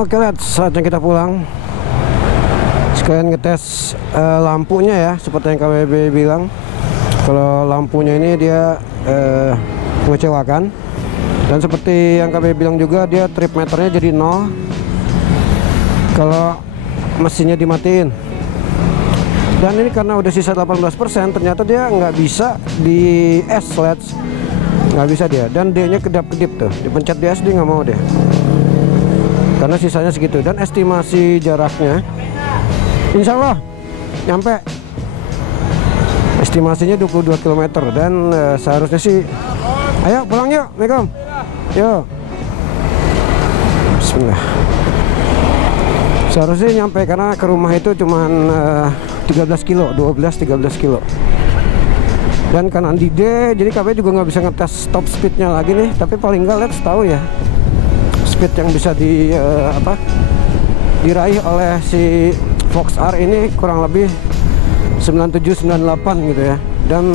Oke, lihat saatnya kita pulang. Sekalian ngetes lampunya ya, seperti yang KWB bilang. Kalau lampunya ini dia mengecewakan. Dan seperti yang KWB bilang juga, dia trip meternya jadi 0 kalau mesinnya dimatiin. Dan ini karena udah sisa 18%, ternyata dia nggak bisa di S LEDs, nggak bisa dia. Dan D nya kedap-kedip tuh, dipencet di S dia nggak mau deh, karena sisanya segitu. Dan estimasi jaraknya insya Allah nyampe, estimasinya 22 km. Dan seharusnya sih, ayo pulang yuk, Assalamualaikum, yuk, bismillah. Seharusnya nyampe, karena ke rumah itu cuman 13 kilo, 12-13 kilo. Dan kanan di D, jadi KB juga nggak bisa ngetes top speednya lagi nih. Tapi paling nggak let's tahu ya speed yang bisa diraih oleh si Fox R ini kurang lebih 97-98 gitu ya. Dan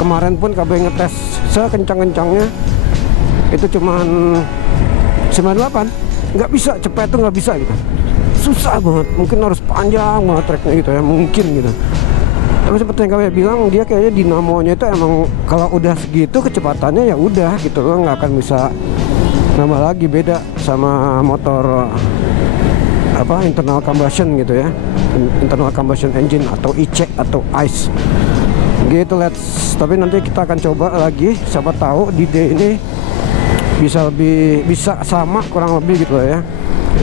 kemarin pun KB ngetes sekencang-kencangnya itu cuman 98, nggak bisa, cepet tuh nggak bisa gitu, susah banget, mungkin harus panjang banget treknya gitu ya, mungkin gitu. Tapi seperti yang kalian bilang, dia kayaknya dinamonya itu emang kalau udah segitu kecepatannya ya udah gitu loh, nggak akan bisa nambah lagi. Beda sama motor internal combustion gitu ya, internal combustion engine atau IC atau ICE gitu. Tapi nanti kita akan coba lagi, siapa tahu di D ini bisa sama kurang lebih gitu lah ya.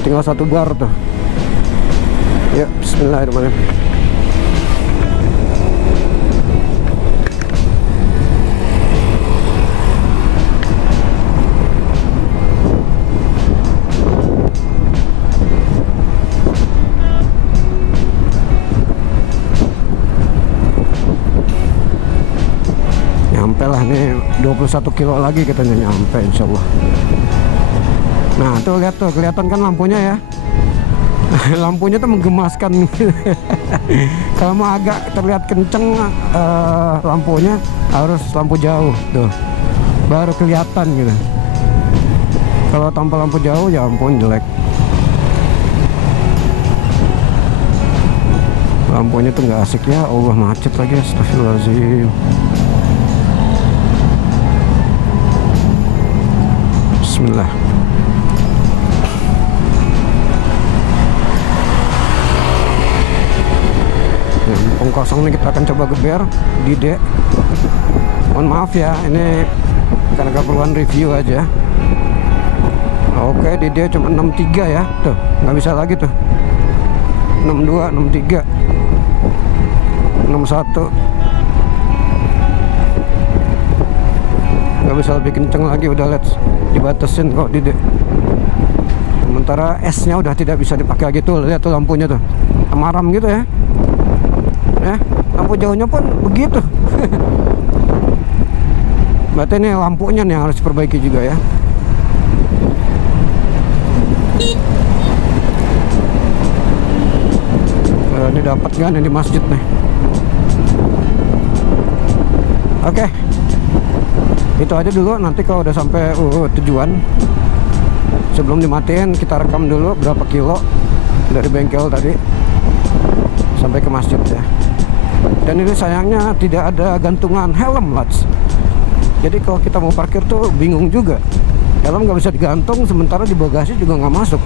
Tinggal 1 bar tuh. Ya, bismillahirrahmanirrahim. Nyampe lah nih, 21 kilo lagi katanya nyampe insya Allah. Nah tuh lihat tuh, kelihatan kan lampunya ya. Lampunya tuh menggemaskan. Kalau mau agak terlihat kenceng lampunya, harus lampu jauh tuh, baru kelihatan gitu. Kalau tanpa lampu jauh ya ampun jelek. Lampunya tuh nggak asik ya. Allah, macet lagi, astagfirullahaladzim. Bismillah. Mumpung kosong nih, kita akan coba geber di D. Mohon maaf ya, ini karena keperluan review aja. Oke, di D cuma 63 ya, tuh nggak bisa lagi tuh. 62, 63, 61. Nggak bisa lebih kenceng lagi, udah let's dibatasin kok di D. Sementara S-nya udah tidak bisa dipakai lagi tuh, lihat tuh lampunya tuh temaram gitu ya. Lampu jauhnya pun begitu. Berarti ini lampunya nih yang harus diperbaiki juga ya. Ini dapat nggak nih di masjid nih? Oke, itu aja dulu. Nanti kalau udah sampai tujuan, sebelum dimatiin kita rekam dulu berapa kilo dari bengkel tadi sampai ke masjid ya. Dan ini sayangnya tidak ada gantungan helm, Lats. Jadi kalau kita mau parkir tuh bingung juga. Helm nggak bisa digantung, sementara di bagasi juga nggak masuk.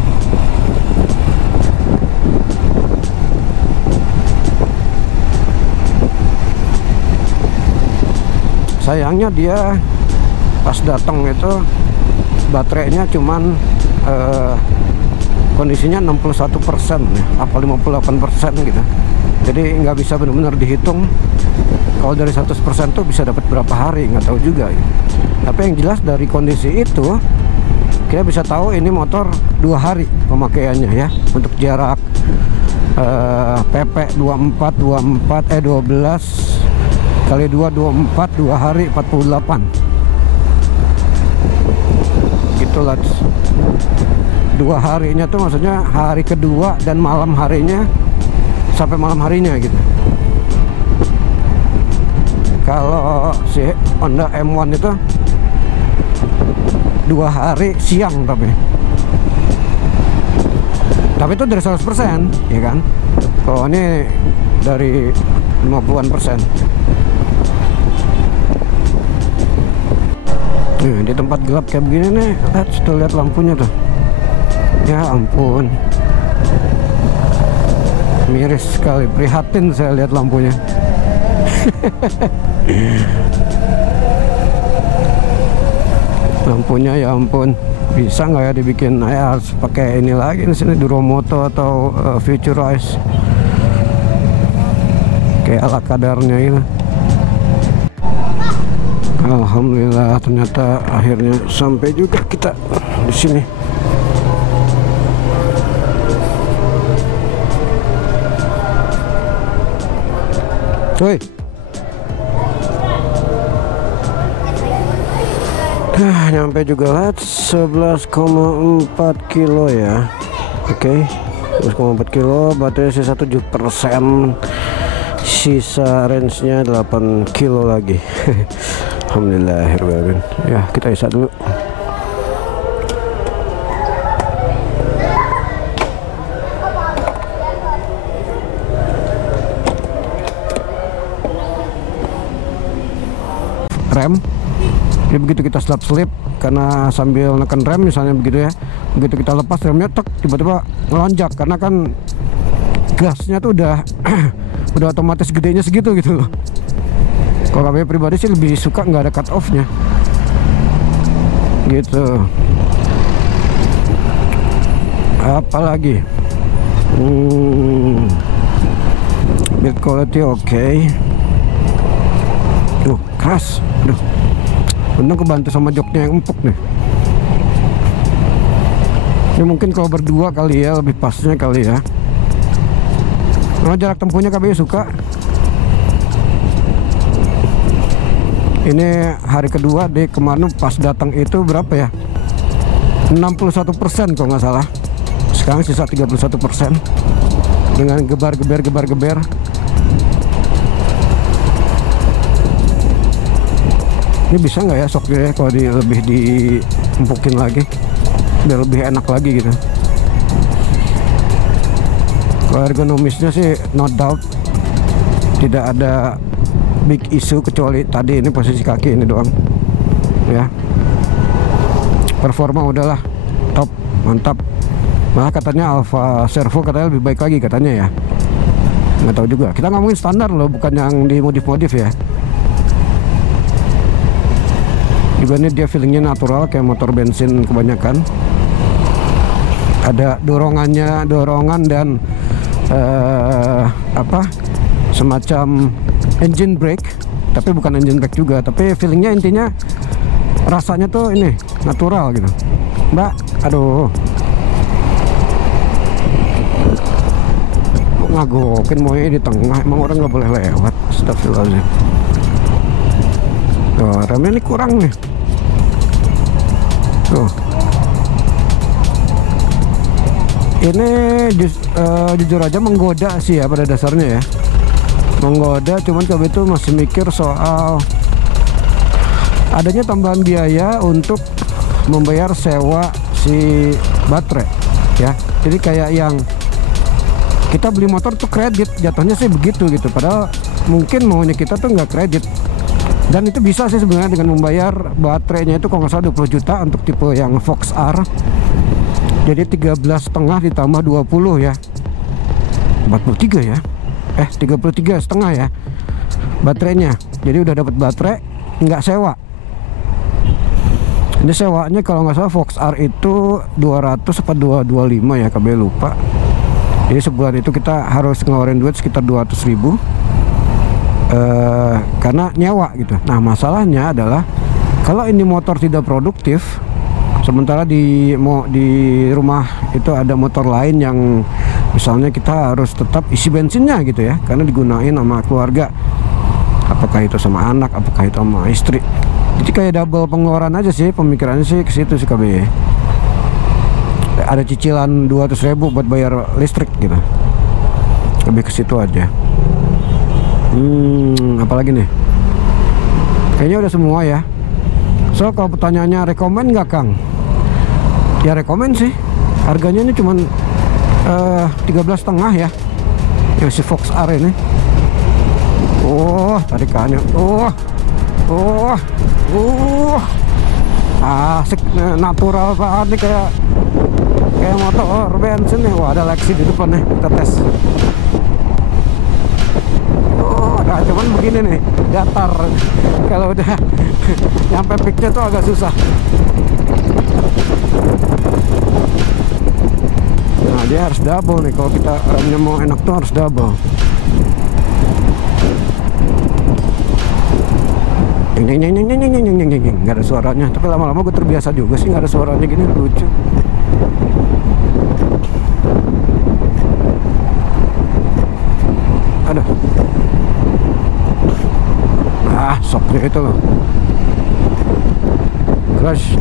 Sayangnya dia pas datang itu baterainya cuman kondisinya 61% ya, apa 58% gitu. Jadi nggak bisa benar-benar dihitung kalau dari 100% tuh bisa dapat berapa hari, nggak tahu juga gitu. Tapi yang jelas dari kondisi itu kita bisa tahu ini motor 2 hari pemakaiannya ya. Untuk jarak PP 12 kali 2 24, 2 hari 48 gitu lah. 2 harinya tuh maksudnya hari kedua dan malam harinya sampai malam harinya gitu. Kalau si Honda M1 itu 2 hari siang, tapi Tapi itu dari 100%, ya kan? Kalau ini dari 50-an%. Di tempat gelap kayak begini nih, lihat lampunya tuh. Ya ampun, miris sekali, prihatin saya lihat lampunya. Lampunya ya ampun, bisa nggak ya dibikin? Harus pakai ini lagi di sini, Duromoto atau Futurize kayak ala kadarnya ini. Alhamdulillah, ternyata akhirnya sampai juga kita di sini. Woi. Nyampe juga lah, 11,4 kilo ya. Oke, 11,4 kilo, baterai sisa 7%, sisa range-nya 8 kilo lagi. Alhamdulillah. Ya, kita isap dulu. Rem, jadi begitu kita slip karena sambil neken rem misalnya begitu ya, begitu kita lepas remnya tek, tiba-tiba ngelonjak karena kan gasnya tuh udah udah otomatis gedenya segitu gitu loh. Kalau kami pribadi sih lebih suka nggak ada cut off nya gitu. Apalagi build quality oke. Tuh keras, aduh, untung kebantu sama joknya yang empuk nih. Ini mungkin kalau berdua kali ya, lebih pasnya kali ya. Nah, jarak tempuhnya KBY suka. Ini hari kedua deh, kemarin pas datang itu berapa ya, 61% kalau nggak salah. Sekarang sisa 31% dengan gebar-geber. Ini bisa nggak ya shocknya ya kalau lebih diempukin lagi, biar lebih enak lagi gitu. Kalau ergonomisnya sih no doubt tidak ada big issue, kecuali tadi ini posisi kaki ini doang ya. Performa udahlah top, mantap. Malah katanya Alfa Servo katanya lebih baik lagi katanya ya, nggak tahu juga. Kita ngomongin standar loh, bukan yang dimodif-modif ya. Juga ini dia feelingnya natural kayak motor bensin kebanyakan. Ada dorongan dan semacam engine brake, tapi bukan engine brake juga, tapi feelingnya intinya rasanya tuh ini natural gitu. Mbak, aduh, ngagokin mau di tengah, emang orang nggak boleh lewat. Astagfirullahaladzim. Tuh, remnya ini kurang nih. Tuh. Ini jujur aja menggoda sih ya pada dasarnya ya. Menggoda, cuman kami itu masih mikir soal adanya tambahan biaya untuk membayar sewa si baterai ya. Jadi kayak yang kita beli motor tuh kredit, jatuhnya sih begitu gitu. Padahal mungkin maunya kita tuh nggak kredit. Dan itu bisa sih sebenarnya dengan membayar baterainya itu kalau nggak salah 20 juta untuk tipe yang Fox R. Jadi 13,5 ditambah 20 ya, 43 ya, 33,5 ya baterainya. Jadi udah dapat baterai, nggak sewa. Ini sewanya kalau nggak salah Fox R itu 200 apa 225 ya, KB lupa. Jadi sebulan itu kita harus ngeluarin duit sekitar 200.000 karena nyewa gitu. Nah masalahnya adalah kalau ini motor tidak produktif, sementara di rumah itu ada motor lain yang misalnya kita harus tetap isi bensinnya gitu ya, karena digunain sama keluarga, apakah itu sama anak, apakah itu sama istri. Jadi kayak double pengeluaran aja sih, pemikirannya sih ke situ sih KB. Ada cicilan 200.000 buat bayar listrik gitu, lebih ke situ aja. Apalagi nih, kayaknya udah semua ya. So kalau pertanyaannya rekomen nggak Kang? Ya rekomen sih. Harganya ini cuman 13,5 ya, yang si Fox R ini. Tarikannya asik, natural banget nih, kayak motor bensin nih. Wah, ada Lexi di depan nih, kita tes. Nah, cuman begini nih, datar. Kalau udah nyampe peaknya tuh agak susah. Nah, dia harus double nih, kalau kita remnya mau enak tuh harus double. Nggak ada suaranya, tapi lama-lama gue terbiasa juga sih nggak ada suaranya gini, lucu. Aduh, soknya itu loh, crush.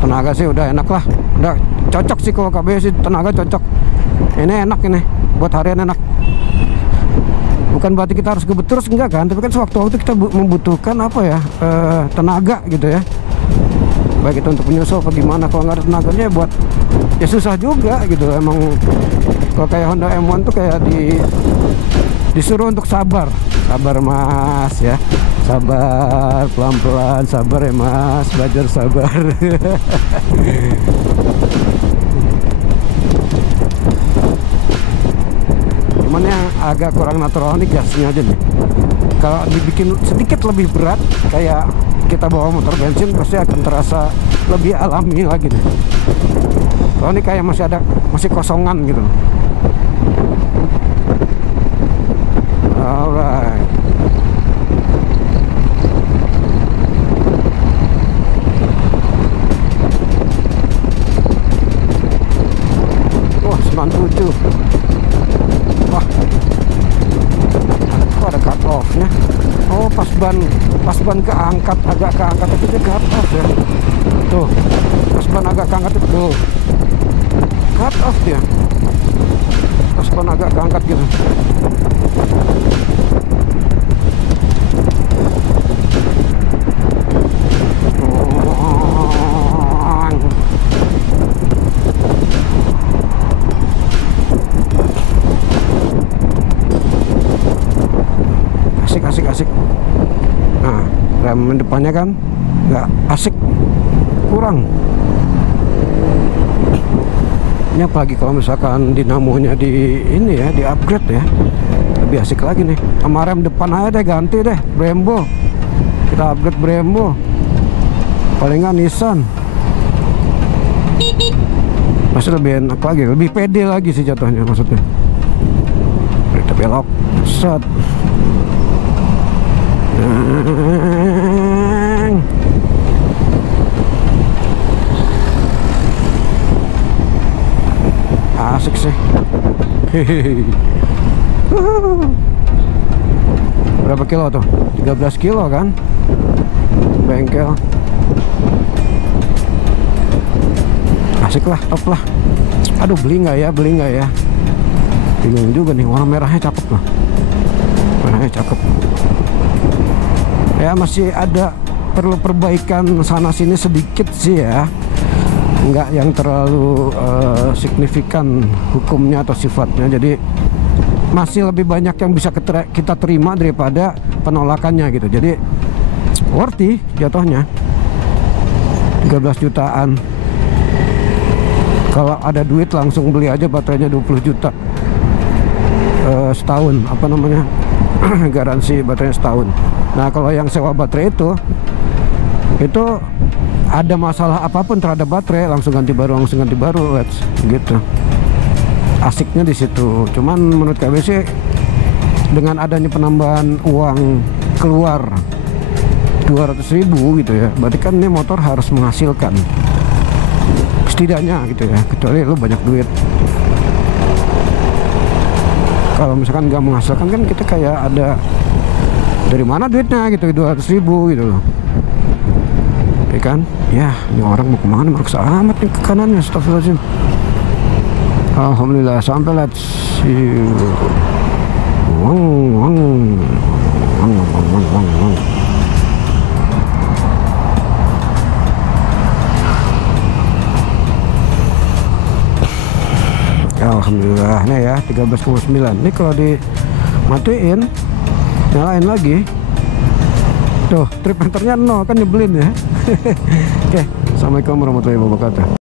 Tenaga sih udah enak lah, udah cocok sih kalau KB sih, tenaga cocok. Ini enak, ini buat harian enak. Bukan berarti kita harus gebet terus, enggak kan, tapi kan sewaktu-waktu kita membutuhkan apa ya, tenaga gitu ya, baik itu untuk menyusul apa gimana. Kalau nggak ada tenaganya ya buat, ya susah juga gitu. Emang kalau kayak Honda M1 tuh kayak disuruh untuk sabar mas ya, sabar, pelan-pelan, sabar ya mas, belajar sabar. Cuman yang agak kurang natural nih gasnya aja nih. Kalau dibikin sedikit lebih berat, kayak kita bawa motor bensin, pasti akan terasa lebih alami lagi nih. Kalau ini kayak masih kosongan gitu. Alright. Wah, 97. Wah, kok ada cut off nya. Oh, pas ban keangkat, agak keangkat itu dia cut off ya. Tuh, pas ban agak keangkat itu tuh cut off dia. Pas ban agak keangkat gitu. Asik. Nah, rem depannya kan nggak asik, kurang. Ini apalagi kalau misalkan dinamonya di ini ya, di upgrade ya, lebih asik lagi nih. Sama rem depan aja deh, ganti deh Brembo, kita upgrade Brembo, paling nggak Nissan. Masih lebih enak lagi, lebih pede lagi sih jatuhnya maksudnya. Kita belok, set. Asik sih. Berapa kilo tuh? 13 kilo kan? Bengkel. Asik lah, top lah. Aduh, beli nggak ya? Bingung juga nih, warna merahnya cakep lah. Warnanya cakep. Ya masih ada perlu perbaikan sana sini sedikit sih ya, nggak yang terlalu signifikan hukumnya atau sifatnya. Jadi masih lebih banyak yang bisa kita terima daripada penolakannya gitu. Jadi worthy jatuhnya. 13 jutaan. Kalau ada duit langsung beli aja baterainya 20 juta setahun, apa namanya, garansi baterainya setahun. Nah, kalau yang sewa baterai itu ada masalah apapun terhadap baterai, langsung ganti baru, let's gitu. Asiknya di situ. Cuman menurut KB sih, dengan adanya penambahan uang keluar 200.000 gitu ya, berarti kan ini motor harus menghasilkan setidaknya gitu ya, kecuali lu banyak duit. Kalau misalkan nggak menghasilkan kan kita kayak ada dari mana duitnya gitu, 200.000 gitu loh, ya kan? Ya, ini orang mau kemana, maksa amat nih ke kanannya, astagfirullahaladzim. Alhamdulillah sampai, let's see. Wang. Ya, alhamdulillah nih ya 13,9. Ini kalau dimatiin nyalain lagi tuh trip meternya 0 kan, nyebelin ya. Oke, assalamualaikum warahmatullahi wabarakatuh.